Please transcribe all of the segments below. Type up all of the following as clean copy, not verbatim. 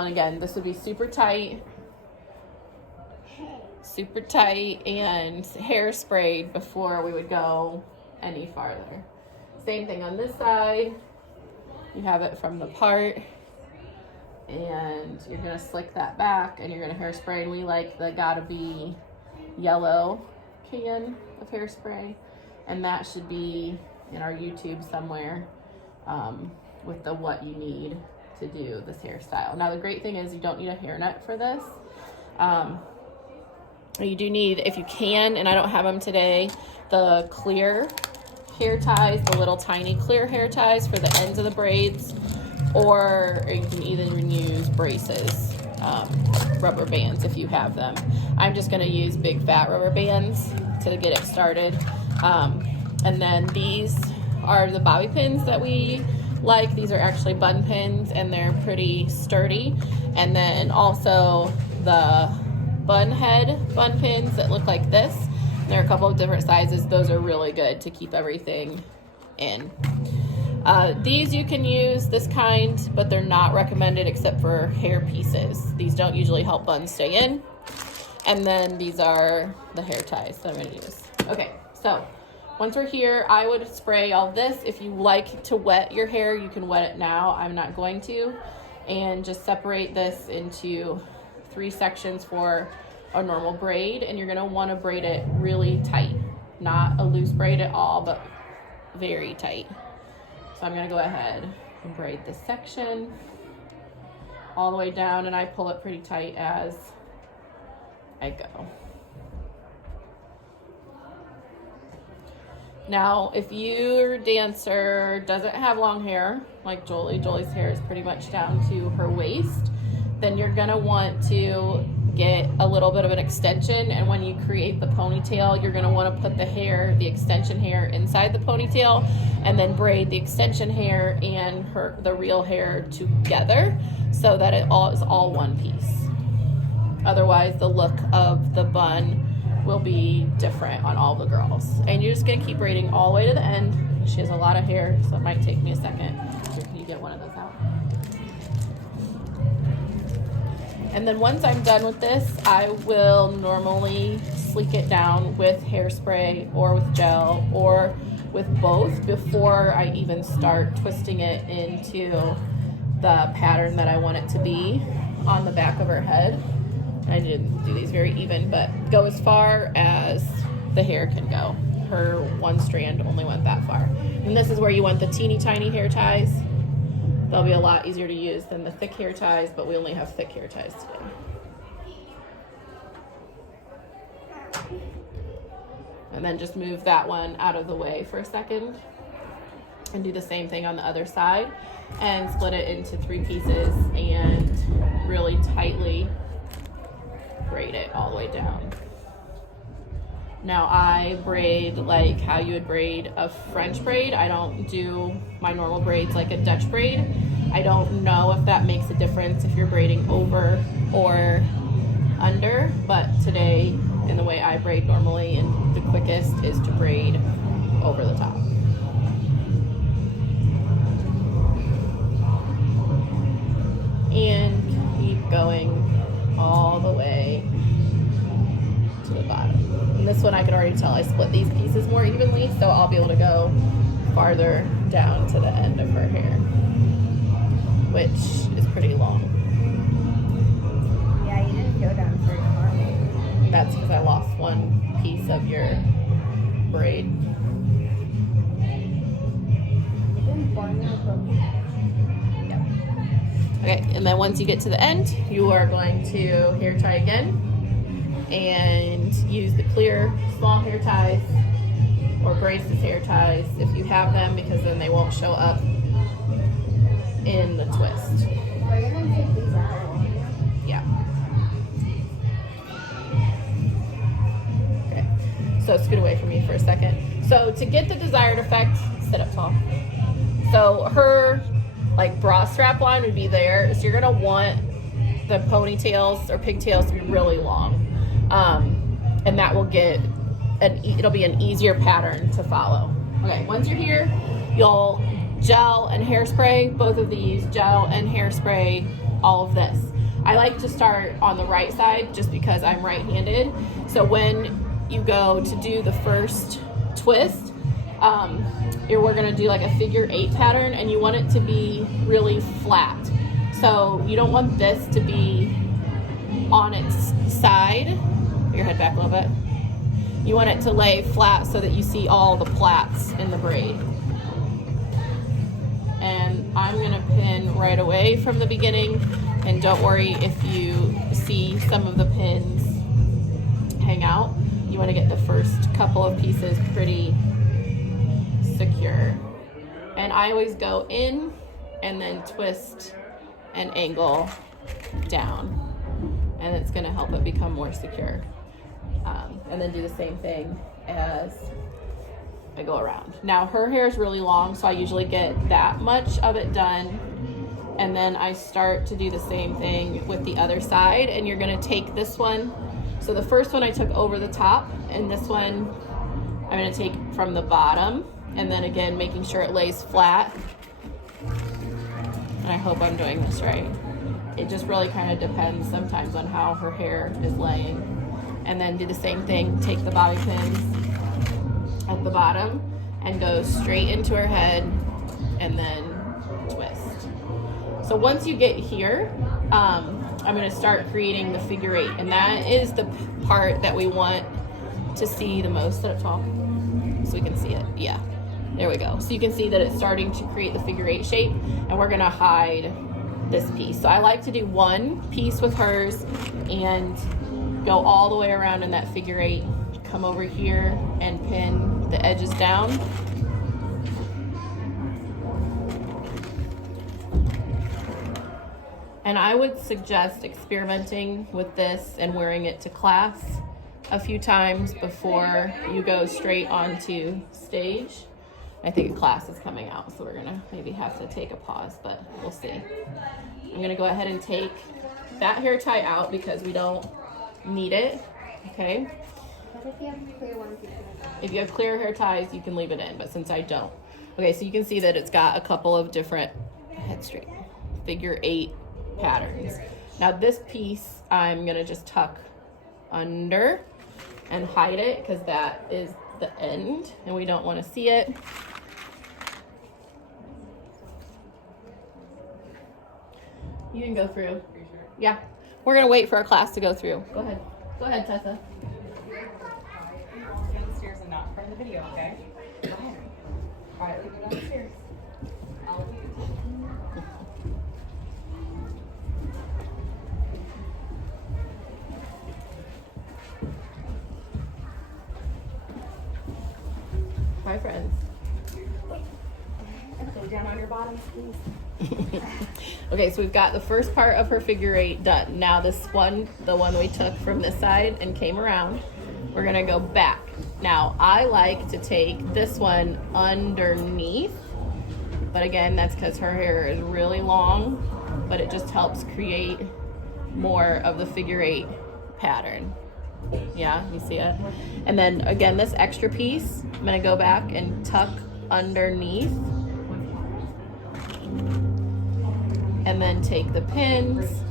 And again, this would be super tight and hairsprayed before we would go any farther. Same thing on this side. You have it from the part, and you're gonna slick that back, and you're gonna hairspray. And we like the Gotta Be yellow can of hairspray, and that should be in our YouTube somewhere with the what you need to do this hairstyle. Now the great thing is you don't need a hairnet for this. You do need, if you can, and I don't have them today, the clear hair ties, the little tiny clear hair ties for the ends of the braids, or you can even use braces, rubber bands if you have them. I'm just going to use big fat rubber bands to get it started. And then these are the bobby pins that we like. These are actually bun pins, and they're pretty sturdy. And then also the bun pins that look like this. There are a couple of different sizes. Those are really good to keep everything in. These you can use this kind, but they're not recommended except for hair pieces. These don't usually help buns stay in. And then these are the hair ties that I'm going to use. Okay, so once we're here, I would spray all this. If you like to wet your hair, you can wet it now. I'm not going to. And just separate this into 3 sections for a normal braid, and you're going to want to braid it really tight, not a loose braid at all, but very tight. So I'm going to go ahead and braid this section all the way down, and I pull it pretty tight as I go. Now, if your dancer doesn't have long hair, like Jolie's hair is pretty much down to her waist, then you're gonna want to get a little bit of an extension, and when you create the ponytail, you're gonna wanna put the extension hair inside the ponytail, and then braid the extension hair and the real hair together so that it is all one piece. Otherwise, the look of the bun will be different on all the girls. And you're just gonna keep braiding all the way to the end. She has a lot of hair, so it might take me a second. Here, can you get one of those out? And then once I'm done with this, I will normally sleek it down with hairspray or with gel or with both before I even start twisting it into the pattern that I want it to be on the back of her head. I didn't do these very even, but go as far as the hair can go. Her one strand only went that far. And this is where you want the teeny tiny hair ties. They'll be a lot easier to use than the thick hair ties, but we only have thick hair ties today. And then just move that one out of the way for a second and do the same thing on the other side and split it into 3 pieces and really tightly braid it all the way down. Now I braid like how you would braid a French braid. I don't do my normal braids like a Dutch braid. I don't know if that makes a difference if you're braiding over or under, but today in the way I braid normally and the quickest is to braid over the top. And keep going all the way to the bottom. And this one I can already tell I split these pieces more evenly, so I'll be able to go farther down to the end of her hair, which is pretty long. Yeah, you didn't go down very far. That's because I lost one piece of your braid. Yep. Okay, and then once you get to the end, you are going to hair tie again and use the clear small hair ties or braces hair ties if you have them, because then they won't show up in the twist. Are you going to take these out? Yeah. Okay, so scoot away from me for a second. So to get the desired effect, sit up tall. So her like bra strap line would be there. So you're gonna want the ponytails or pigtails to be really long. And that will get it'll be an easier pattern to follow. Okay, once you're here, you'll gel and hairspray, both of these, gel and hairspray, all of this. I like to start on the right side just because I'm right-handed. So when you go to do the first twist, we're gonna do like a figure 8 pattern, and you want it to be really flat. So you don't want this to be on its side. Put your head back a little bit. You want it to lay flat so that you see all the plaits in the braid. And I'm gonna pin right away from the beginning, and don't worry if you see some of the pins hang out. You wanna get the first couple of pieces pretty secure. And I always go in and then twist and angle down, and it's gonna help it become more secure. And then do the same thing as I go around. Now her hair is really long, so I usually get that much of it done, and then I start to do the same thing with the other side. And you're gonna take this one, so the first one I took over the top, and this one I'm gonna take from the bottom, and then again making sure it lays flat. And I hope I'm doing this right. It just really kind of depends sometimes on how her hair is laying. And then do the same thing, take the bobby pins at the bottom and go straight into her head and then twist. So once you get here, I'm gonna start creating the figure 8, and that is the part that we want to see the most. Let it fall so we can see it. Yeah, there we go. So you can see that it's starting to create the figure 8 shape, and we're gonna hide this piece. So I like to do one piece with hers and go all the way around in that figure 8, come over here and pin the edges down. And I would suggest experimenting with this and wearing it to class a few times before you go straight onto stage. I think a class is coming out, so we're gonna maybe have to take a pause, but we'll see. I'm gonna go ahead and take that hair tie out because we don't need it, okay? What if you have clear ones? If you have clear hair ties, you can leave it in, but since I don't. Okay, so you can see that it's got a couple of different head straight figure 8 patterns. Now this piece, I'm gonna just tuck under and hide it because that is the end and we don't wanna see it. You can go through. Yeah. We're gonna wait for our class to go through. Go ahead. Go ahead, Tessa. Downstairs and not from the video, okay? Go ahead. Quietly go downstairs. I'll Hi, friends. Go down on your bottoms, please. Okay, so we've got the first part of her figure 8 done. Now this one, the one we took from this side and came around, we're gonna go back. Now I like to take this one underneath, but again, that's because her hair is really long, but it just helps create more of the figure 8 pattern. Yeah, you see it? And then again, this extra piece, I'm gonna go back and tuck underneath, and then take the pins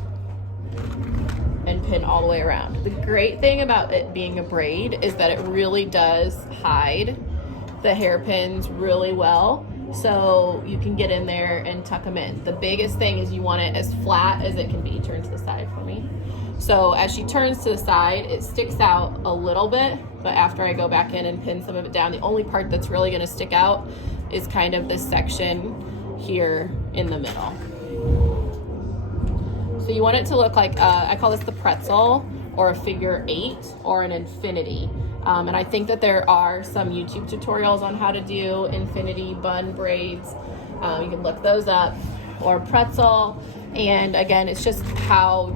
and pin all the way around. The great thing about it being a braid is that it really does hide the hairpins really well, so you can get in there and tuck them in. The biggest thing is you want it as flat as it can be. Turn to the side for me. So as she turns to the side, it sticks out a little bit, but after I go back in and pin some of it down, the only part that's really gonna stick out is kind of this section here in the middle. So you want it to look like, I call this the pretzel or a figure 8 or an infinity. And I think that there are some YouTube tutorials on how to do infinity bun braids. You can look those up, or pretzel. And again, it's just how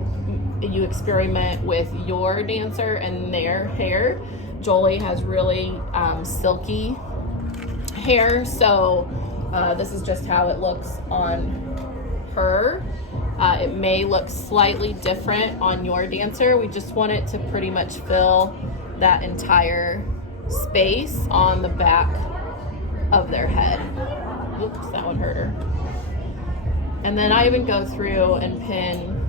you experiment with your dancer and their hair. Jolie has really silky hair, so this is just how it looks on her. It may look slightly different on your dancer. We just want it to pretty much fill that entire space on the back of their head. Oops, that one hurt her. And then I even go through and pin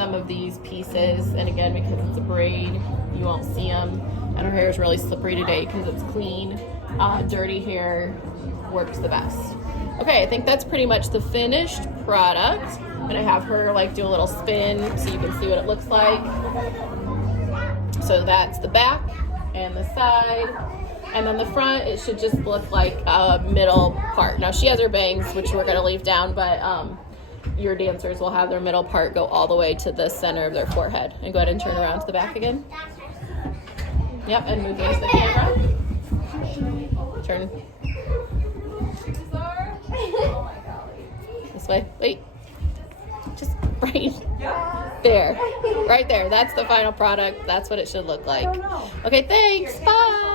some of these pieces, and again, because it's a braid, you won't see them. And her hair is really slippery today because it's clean. Dirty hair works the best. Okay, I think that's pretty much the finished product. I'm gonna have her like do a little spin so you can see what it looks like. So that's the back and the side. And then the front, it should just look like a middle part. Now she has her bangs, which we're gonna leave down, but your dancers will have their middle part go all the way to the center of their forehead. And go ahead and turn around to the back again. Yep, and move into the camera. Turn. This way. Wait. Just right there. Right there. That's the final product. That's what it should look like. Okay, thanks. Bye.